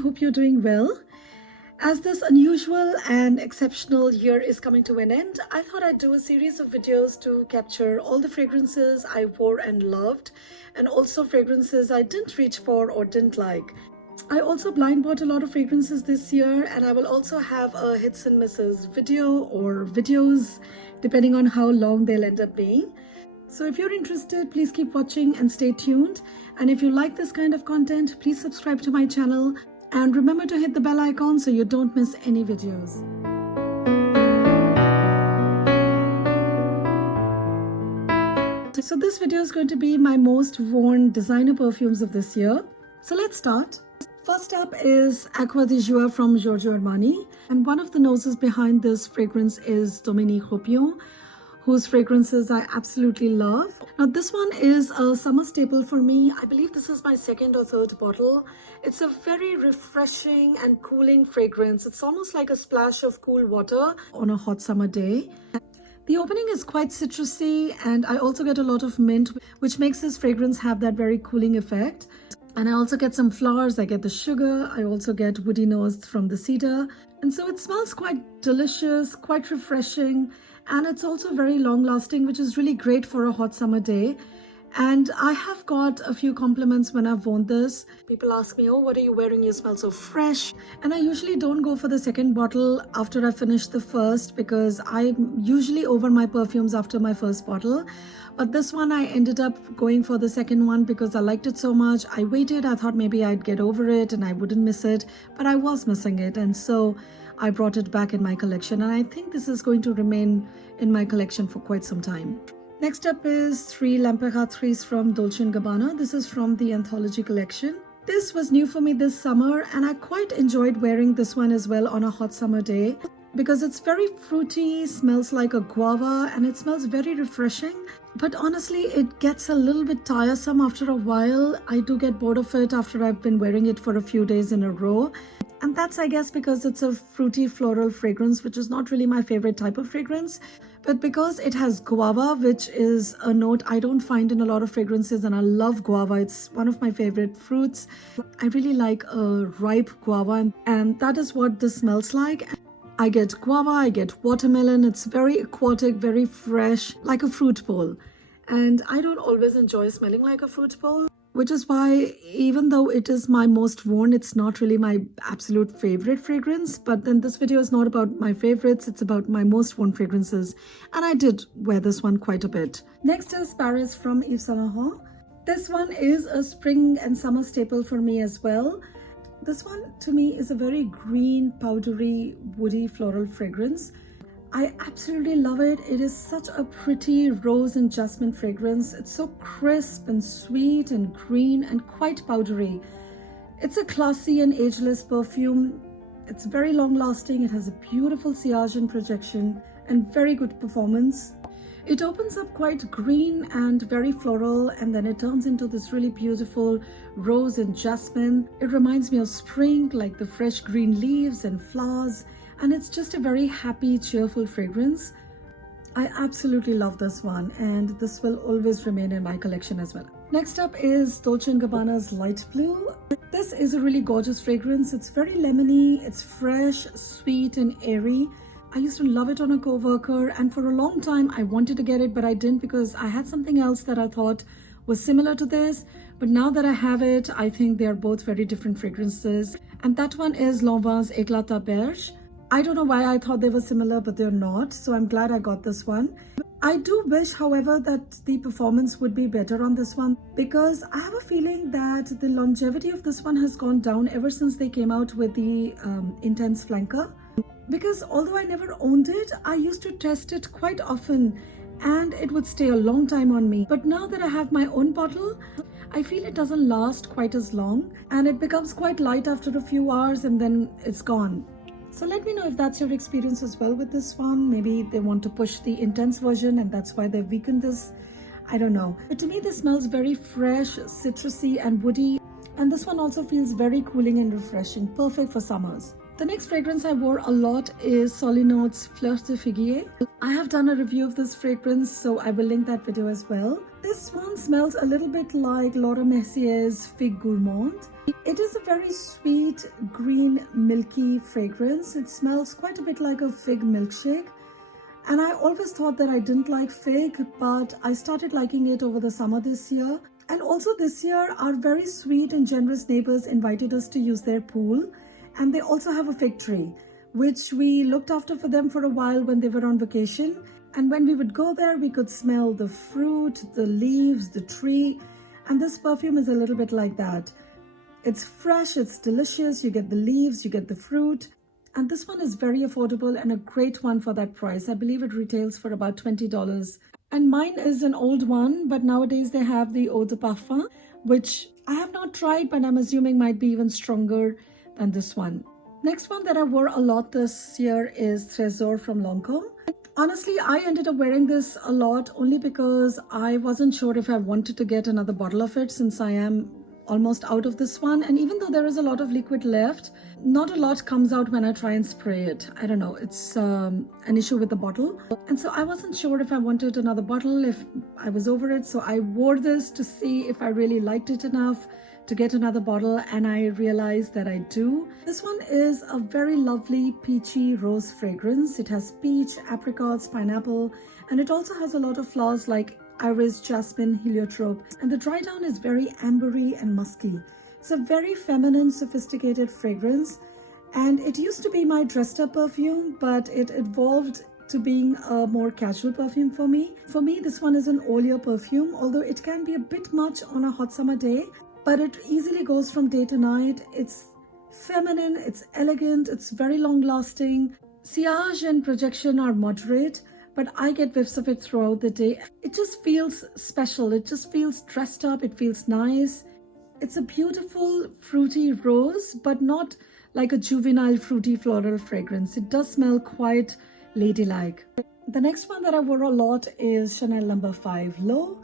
hope you're doing well. As this unusual and exceptional year is coming to an end, I thought I'd do a series of videos to capture all the fragrances I wore and loved, and also fragrances I didn't reach for or didn't like. I also blind bought a lot of fragrances this year, and I will also have a hits and misses video or videos, depending on how long they'll end up being. So if you're interested, please keep watching and stay tuned. And if you like this kind of content, please subscribe to my channel. And remember to hit the bell icon so you don't miss any videos. So this video is going to be my most worn designer perfumes of this year. So let's start. First up is Acqua di Gio from Giorgio Armani. And one of the noses behind this fragrance is Dominique Ropion, whose fragrances I absolutely love. Now this one is a summer staple for me. I believe this is my second or third bottle. It's a very refreshing and cooling fragrance. It's almost like a splash of cool water on a hot summer day. The opening is quite citrusy, and I also get a lot of mint, which makes this fragrance have that very cooling effect. And I also get some flowers. I get the sugar. I also get woody notes from the cedar. And so it smells quite delicious, quite refreshing. And it's also very long lasting, which is really great for a hot summer day. And I have got a few compliments when I've worn this. People ask me, oh, what are you wearing? You smell so fresh. And I usually don't go for the second bottle after I finish the first, because I'm usually over my perfumes after my first bottle. But this one I ended up going for the second one because I liked it so much. I waited. I thought maybe I'd get over it and I wouldn't miss it, but I was missing it. And so I brought it back in my collection, and I think this is going to remain in my collection for quite some time. Next up is 3 Lampa from Dolce & Gabbana. This is from the Anthology collection. This was new for me this summer, and I quite enjoyed wearing this one as well on a hot summer day because it's very fruity, smells like a guava, and it smells very refreshing. But honestly, it gets a little bit tiresome after a while. I do get bored of it after I've been wearing it for a few days in a row. And that's, I guess, because it's a fruity floral fragrance, which is not really my favorite type of fragrance. But because it has guava, which is a note I don't find in a lot of fragrances, and I love guava. It's one of my favorite fruits. I really like a ripe guava, and that is what this smells like. I get guava, I get watermelon. It's very aquatic, very fresh, like a fruit bowl. And I don't always enjoy smelling like a fruit bowl, which is why even though it is my most worn, it's not really my absolute favorite fragrance. But then this video is not about my favorites, it's about my most worn fragrances. And I did wear this one quite a bit. Next is Paris from Yves Saint Laurent. This one is a spring and summer staple for me as well. This one to me is a very green, powdery, woody floral fragrance. I absolutely love it. It is such a pretty rose and jasmine fragrance. It's so crisp and sweet and green and quite powdery. It's a classy and ageless perfume. It's very long lasting. It has a beautiful sillage and projection and very good performance. It opens up quite green and very floral, and then it turns into this really beautiful rose and jasmine. It reminds me of spring, like the fresh green leaves and flowers. And it's just a very happy, cheerful fragrance. I absolutely love this one, and this will always remain in my collection as well. Next up is Dolce & Gabbana's Light Blue. This is a really gorgeous fragrance. It's very lemony, it's fresh, sweet, and airy. I used to love it on a coworker, and for a long time I wanted to get it, but I didn't because I had something else that I thought was similar to this. But now that I have it, I think they are both very different fragrances. And that one is Lanvin's Éclat à Berge. I don't know why I thought they were similar, but they're not. So I'm glad I got this one. I do wish, however, that the performance would be better on this one, because I have a feeling that the longevity of this one has gone down ever since they came out with the Intense Flanker. Because although I never owned it, I used to test it quite often and it would stay a long time on me. But now that I have my own bottle, I feel it doesn't last quite as long, and it becomes quite light after a few hours and then it's gone. So let me know if that's your experience as well with this one. Maybe they want to push the intense version and that's why they've weakened this. I don't know. But to me, this smells very fresh, citrusy and woody. And this one also feels very cooling and refreshing, perfect for summers. The next fragrance I wore a lot is Solino's Flirty. I have done a review of this fragrance, so I will link that video as well. This one smells a little bit like Laura Mercier's Fig Gourmand. It is a very sweet, green, milky fragrance. It smells quite a bit like a fig milkshake. And I always thought that I didn't like fig, but I started liking it over the summer this year. And also this year, our very sweet and generous neighbors invited us to use their pool. And they also have a fig tree, which we looked after for them for a while when they were on vacation. And when we would go there, we could smell the fruit, the leaves, the tree. And this perfume is a little bit like that. It's fresh, it's delicious, you get the leaves, you get the fruit. And this one is very affordable and a great one for that price. I believe it retails for about $20. And mine is an old one, but nowadays they have the Eau de Parfum, which I have not tried, but I'm assuming might be even stronger than this one. Next one that I wore a lot this year is Tresor from Lancome. Honestly, I ended up wearing this a lot only because I wasn't sure if I wanted to get another bottle of it since I am almost out of this one. And even though there is a lot of liquid left, not a lot comes out when I try and spray it. I don't know, it's an issue with the bottle. And so I wasn't sure if I wanted another bottle, if I was over it. So I wore this to see if I really liked it enough to get another bottle, and I realized that I do. This one is a very lovely peachy rose fragrance. It has peach, apricots, pineapple, and it also has a lot of flowers like iris, jasmine, heliotrope, and the dry down is very ambery and musky. It's a very feminine, sophisticated fragrance, and it used to be my dressed up perfume, but it evolved to being a more casual perfume for me. For me, this one is an all-year perfume, although it can be a bit much on a hot summer day, but it easily goes from day to night. It's feminine, it's elegant, it's very long lasting. Sillage and projection are moderate, but I get whiffs of it throughout the day. It just feels special. It just feels dressed up. It feels nice. It's a beautiful fruity rose, but not like a juvenile fruity floral fragrance. It does smell quite ladylike. The next one that I wore a lot is Chanel No. 5 Low.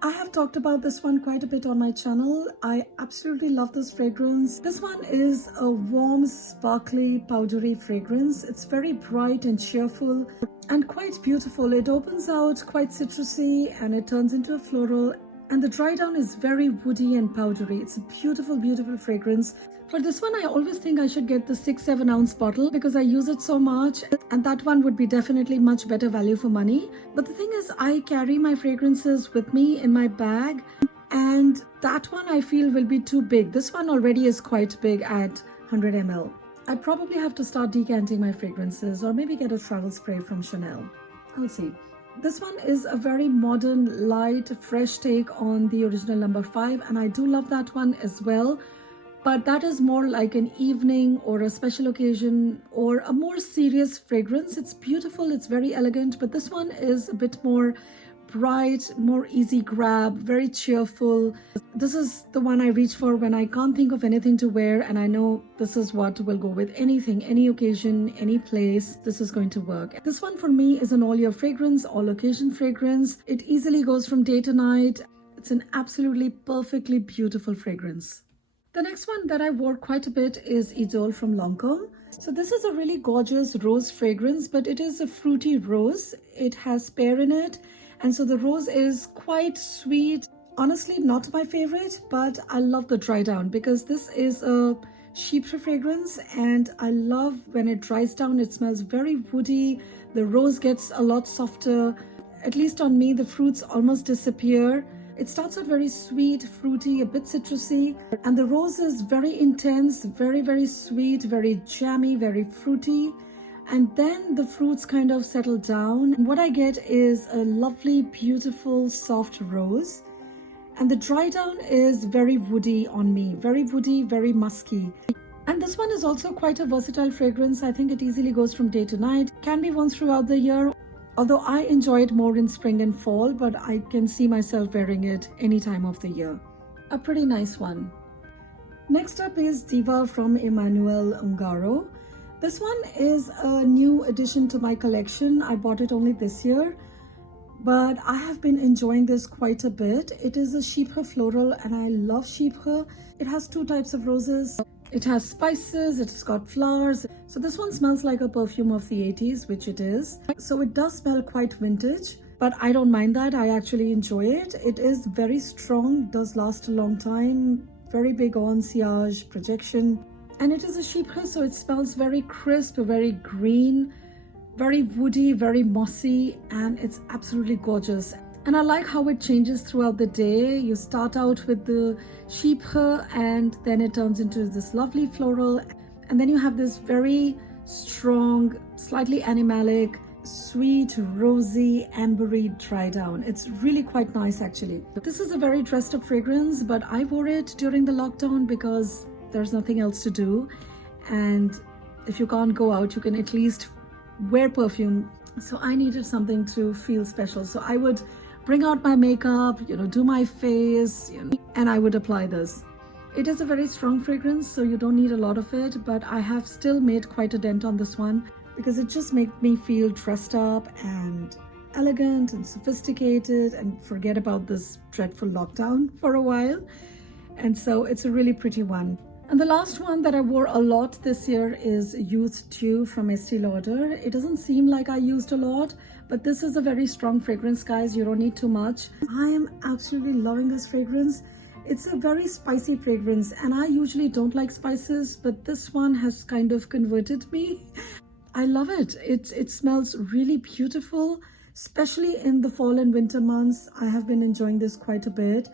I have talked about this one quite a bit on my channel. I absolutely love this fragrance. This one is a warm, sparkly, powdery fragrance. It's very bright and cheerful and quite beautiful. It opens out quite citrusy and it turns into a floral. And the dry down is very woody and powdery. It's a beautiful, beautiful fragrance. For this one, I always think I should get the 6-7 ounce bottle because I use it so much, and that one would be definitely much better value for money. But the thing is, I carry my fragrances with me in my bag, and that one I feel will be too big. This one already is quite big at 100 ml. I'd probably have to start decanting my fragrances or maybe get a travel spray from Chanel. I'll see. This one is a very modern, light, fresh take on the original No. 5, and I do love that one as well. But that is more like an evening or a special occasion or a more serious fragrance. It's beautiful, it's very elegant, but this one is a bit more bright, more easy grab, very cheerful. This is the one I reach for when I can't think of anything to wear, and I know this is what will go with anything, any occasion, any place. This is going to work. This one for me is an all-year fragrance, all-occasion fragrance. It easily goes from day to night. It's an absolutely perfectly beautiful fragrance. The next one that I wore quite a bit is Idole from Lancome. So this is a really gorgeous rose fragrance, but it is a fruity rose. It has pear in it, and so the rose is quite sweet. Honestly, not my favorite, but I love the dry down because this is a chypre fragrance, and I love when it dries down. It smells very woody. The rose gets a lot softer. At least on me, the fruits almost disappear. It starts out very sweet, fruity, a bit citrusy, and the rose is very intense, very, very sweet, very jammy, very fruity. And then the fruits kind of settle down. And what I get is a lovely, beautiful, soft rose. And the dry down is very woody on me, very woody, very musky. And this one is also quite a versatile fragrance. I think it easily goes from day to night, can be worn throughout the year. Although I enjoy it more in spring and fall, but I can see myself wearing it any time of the year. A pretty nice one. Next up is Diva from Emmanuel Ungaro. This one is a new addition to my collection. I bought it only this year, but I have been enjoying this quite a bit. It is a chypre floral, and I love chypre. It has two types of roses. It has spices, it's got flowers. So this one smells like a perfume of the 80s, which it is. So it does smell quite vintage, but I don't mind that. I actually enjoy it. It is very strong, does last a long time, very big on sillage, projection. And it is a chypre, so it smells very crisp, very green, very woody, very mossy, and it's absolutely gorgeous. And I like how it changes throughout the day. You start out with the chypre and then it turns into this lovely floral. And then you have this very strong, slightly animalic, sweet, rosy, ambery dry down. It's really quite nice actually. This is a very dressed up fragrance, but I wore it during the lockdown because there's nothing else to do. And if you can't go out, you can at least wear perfume. So I needed something to feel special. So I would bring out my makeup, do my face, and I would apply this. It is a very strong fragrance, so you don't need a lot of it, but I have still made quite a dent on this one because it just makes me feel dressed up and elegant and sophisticated and forget about this dreadful lockdown for a while. And so it's a really pretty one. And the last one that I wore a lot this year is Youth Dew from Estee Lauder. It doesn't seem like I used a lot, but this is a very strong fragrance, guys. You don't need too much. I am absolutely loving this fragrance. It's a very spicy fragrance, and I usually don't like spices, but this one has kind of converted me. I love it. It smells really beautiful, especially in the fall and winter months. I have been enjoying this quite a bit.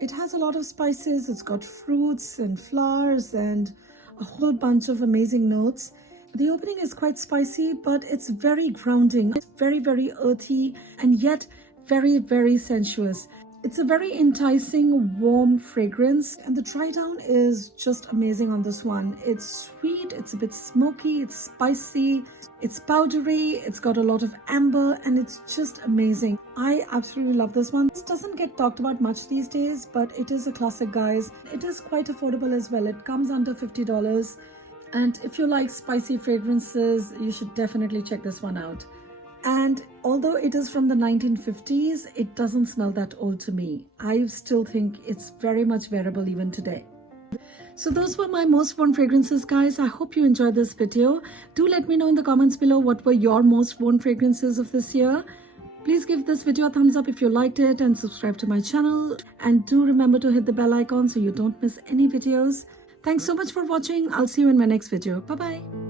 It has a lot of spices. It's got fruits and flowers and a whole bunch of amazing notes. The opening is quite spicy, but it's very grounding. It's very, very earthy and yet very, very sensuous. It's a very enticing, warm fragrance, and the dry down is just amazing on this one. It's sweet, it's a bit smoky, it's spicy, it's powdery, it's got a lot of amber, and it's just amazing. I absolutely love this one. This doesn't get talked about much these days, but it is a classic, guys. It is quite affordable as well. It comes under $50. And if you like spicy fragrances, you should definitely check this one out. And although it is from the 1950s, it doesn't smell that old to me. I still think it's very much wearable even today. So those were my most worn fragrances, guys. I hope you enjoyed this video. Do let me know in the comments below what were your most worn fragrances of this year. Please give this video a thumbs up if you liked it and subscribe to my channel. And do remember to hit the bell icon so you don't miss any videos. Thanks so much for watching. I'll see you in my next video. Bye-bye.